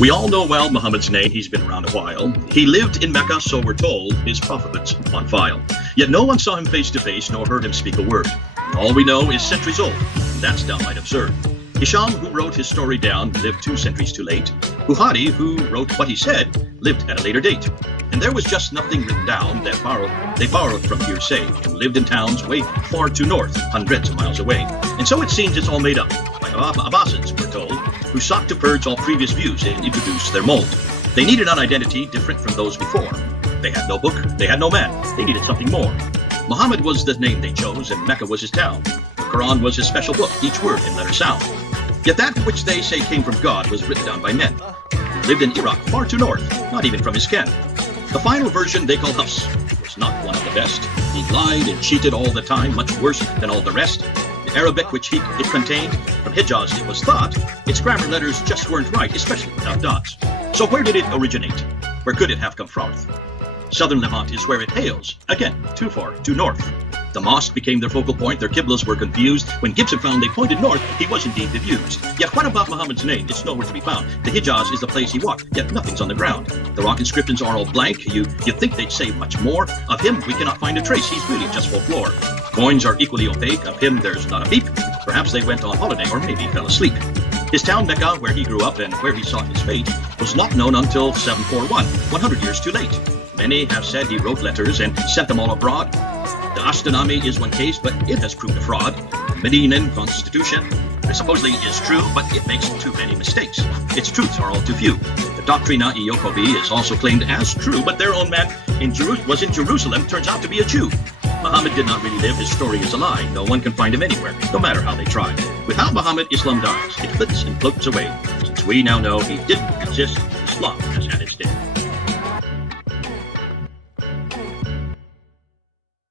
We all know well Muhammad's name, he's been around a while. He lived in Mecca, so we're told, his prophets on file. Yet no one saw him face to face, nor heard him speak a word. All we know is centuries old, and that's downright absurd. Hisham, who wrote his story down, lived 2 centuries too late. Bukhari, who wrote what he said, lived at a later date. And there was just nothing written down they borrowed from hearsay, and lived in towns way far too north, hundreds of miles away. And so it seems it's all made up by Abbasids, we're told, who sought to purge all previous views and introduce their mold. They needed an identity different from those before. They had no book, they had no man, they needed something more. Muhammad was the name they chose, and Mecca was his town. The Quran was his special book, each word in letter sound. Yet that which they say came from God was written down by men who lived in Iraq, far too north, not even from his ken. The final version they call Hafs was not one of the best. He lied and cheated all the time, much worse than all the rest. The Arabic which it contained, from Hijaz it was thought, its grammar letters just weren't right, especially without dots. So where did it originate? Where could it have come from? Southern Levant is where it hails, again, too far, too north. The mosque became their focal point, their qiblas were confused. When Gibson found they pointed north, he was indeed confused. Yet what about Muhammad's name? It's nowhere to be found. The Hijaz is the place he walked, yet nothing's on the ground. The rock inscriptions are all blank. You'd think they'd say much more. Of him, we cannot find a trace. He's really just folklore. Coins are equally opaque. Of him, there's not a peep. Perhaps they went on holiday, or maybe fell asleep. His town Mecca, where he grew up and where he sought his fate, was not known until 741, 100 years too late. Many have said he wrote letters and sent them all abroad. The Ashtanami is one case, but it has proved a fraud. The Medinan Constitution supposedly is true, but it makes too many mistakes. Its truths are all too few. The Doctrina Iokobi is also claimed as true, but their own man was in Jerusalem, turns out to be a Jew. Muhammad did not really live, his story is a lie. No one can find him anywhere, no matter how they try. Without Muhammad, Islam dies. It flits and floats away. Since we now know he didn't exist, Islam has had its day.